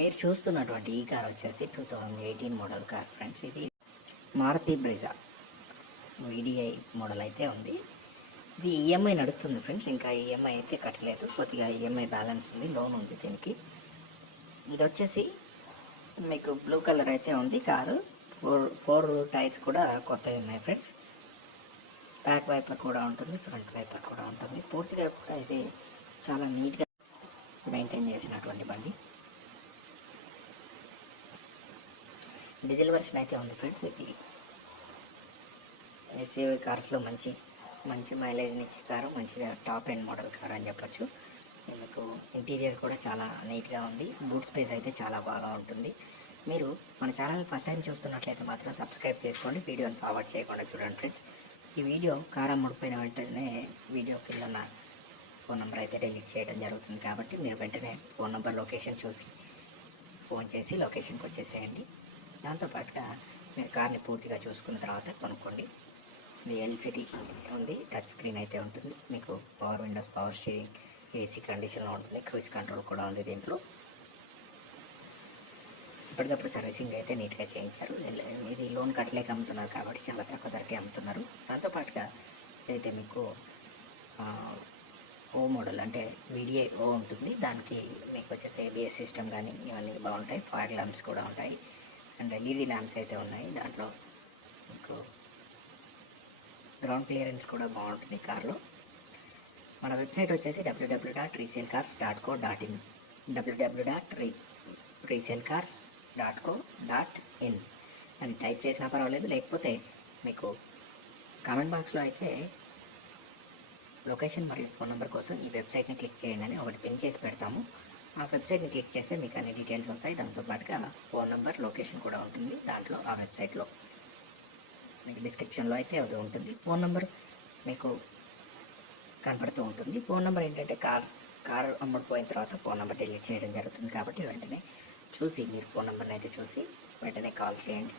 మీరు చూస్తున్నటువంటి ఈ కార్ వచ్చేసి two thousand eighteen model car friends. ఇది మారుతి బ్రిజా వీడిఐ మోడల్ అయితే ఉంది. ఇది ఈఎంఐ నడుస్తుంది ఫ్రెండ్స్. ఇంకా ఈఎంఐ అయితే కట్టలేదు. కొద్దిగా ఈఎంఐ బ్యాలెన్స్ ఉంది లోన్ ఉంది దీనికి. ఇది వచ్చేసి మీకు బ్లూ కలర్ అయితే ఉంది కారు. ఫోర్ ఫోర్ టైర్స్ కూడా కొత్తవి ఉన్నాయి ఫ్రెండ్స్. బ్యాక్ వైపర్ కూడా ఉంటుంది ఫ్రంట్ వైపర్ కూడా ఉంటుంది. పూర్తిగా కూడా ఇది చాలా నీట్గా మెయింటైన్ చేసినటువంటి బండి. డీజిల్ వెర్షన్ అయితే ఉంది ఫ్రెండ్స్ ఇది ఎస్యూవి కార్స్లో మంచి మంచి మైలేజ్ని ఇచ్చే కారు మంచిగా టాప్ ఎండ్ మోడల్ కార్ అని చెప్పొచ్చు. మీకు ఇంటీరియర్ కూడా చాలా నీట్గా ఉంది. బూట్ స్పేస్ అయితే చాలా బాగా ఉంటుంది. మీరు మన ఛానల్ ఫస్ట్ టైం చూస్తున్నట్లయితే మాత్రం సబ్స్క్రైబ్ చేసుకోండి. వీడియోని ఫార్వర్డ్ చేయకుండా చూడండి ఫ్రెండ్స్ ఈ వీడియో కారం అమ్ముడిపోయిన వెంటనే వీడియో కింద ఉన్న ఫోన్ నెంబర్ అయితే డిలీట్ చేయడం జరుగుతుంది కాబట్టి మీరు వెంటనే ఫోన్ నెంబర్ లొకేషన్ చూసి ఫోన్ చేసి లొకేషన్కి వచ్చేసేయండి దాంతోపాటుగా మీరు కార్ని పూర్తిగా చూసుకున్న తర్వాత కొనుక్కోండి. ఇది ఎల్సిడి ఉంది టచ్ స్క్రీన్ అయితే ఉంటుంది. మీకు power windows power steering AC కండిషన్లో ఉంటుంది క్రూజ్ కంట్రోల్ కూడా ఉంది దీంట్లో. ఇప్పటికప్పుడు సర్వీసింగ్ అయితే నీట్గా చేయించారు. ఇది లోన్ కట్టలేక అమ్ముతున్నారు కాబట్టి చాలా తక్కువ ధరకే అమ్ముతున్నారు. దాంతోపాటుగా అయితే మీకు ఓ మోడల్ అంటే విడిఏ ఓ ఉంటుంది దానికి మీకు వచ్చేసి ఏబిఎస్ సిస్టమ్ కానీ ఇవన్నీ బాగుంటాయి. ఫైర్ ల్యాంప్స్ కూడా ఉంటాయి. అండ్ ఎల్ఈడి ల్యాంప్స్ అయితే ఉన్నాయి. దాంట్లో మీకు గ్రౌండ్ క్లియరెన్స్ కూడా బాగుంటుంది కార్లో. మన వెబ్సైట్ వచ్చేసి W W dot resale cars dot co dot in W W dot re resale cars dot co dot in అని టైప్ చేసినా పర్వాలేదు లేకపోతే మీకు కామెంట్ బాక్స్లో అయితే లొకేషన్ మరియు ఫోన్ నెంబర్ కోసం ఈ వెబ్సైట్ని క్లిక్ చేయండి అని ఒకటి పిన్ చేసి పెడతాము. ఆ వెబ్సైట్ని క్లిక్ చేస్తే మీకు అన్ని డీటెయిల్స్ వస్తాయి. దాంతోపాటుగా ఫోన్ నెంబర్ లొకేషన్ కూడా ఉంటుంది దాంట్లో ఆ వెబ్సైట్లో. మీకు డిస్క్రిప్షన్లో అయితే అది ఉంటుంది. ఫోన్ నెంబర్ మీకు కనపడుతూ ఉంటుంది. ఫోన్ నెంబర్ ఏంటంటే కార్ కార్ అమ్ముడుపోయిన తర్వాత ఫోన్ నెంబర్ డిలీట్ చేయడం జరుగుతుంది కాబట్టి వెంటనే చూసి మీరు ఫోన్ నెంబర్ని అయితే చూసి వెంటనే కాల్ చేయండి.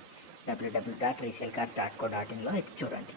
W W dot resale cars dot co dot ఇన్లో అయితే చూడండి.